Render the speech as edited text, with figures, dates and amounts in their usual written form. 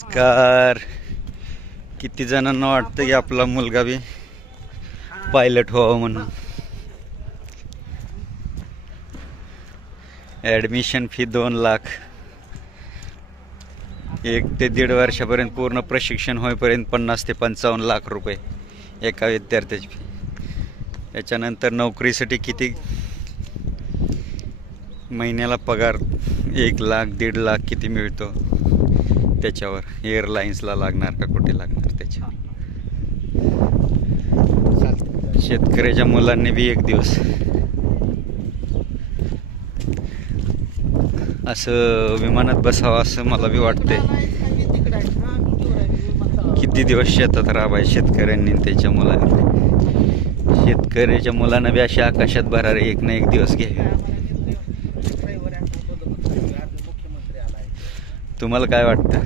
नमस्कार. किती जणांना वाटतं की आपला मुलगा बी पायलट व्हावं म्हणून. Admission fee 2 lakh. 1 ते 1.5 वर्षापर्यंत पूर्ण प्रशिक्षण होईपर्यंत 50 ते 55 लाख रुपये एका विद्यार्थ्याची फी. त्याच्यानंतर नोकरीसाठी किती महिन्याला पगार 1 लाख 1.5 लाख किती मिळतो त्याच्यावर. एअरलाईन्सला लागणार का कुठे लागणार त्याच्यावर. शेतकऱ्याच्या मुलांनी बी एक दिवस असं विमानात बसावं असं मला बी वाटतंय. किती दिवस शेतात राहावं शेतकऱ्यांनी त्याच्या मुलांनी. शेतकऱ्याच्या मुलांना बी अशा आकाशात भरारे एक ना एक दिवस घ्यावे. तुम्हाला काय वाटतं?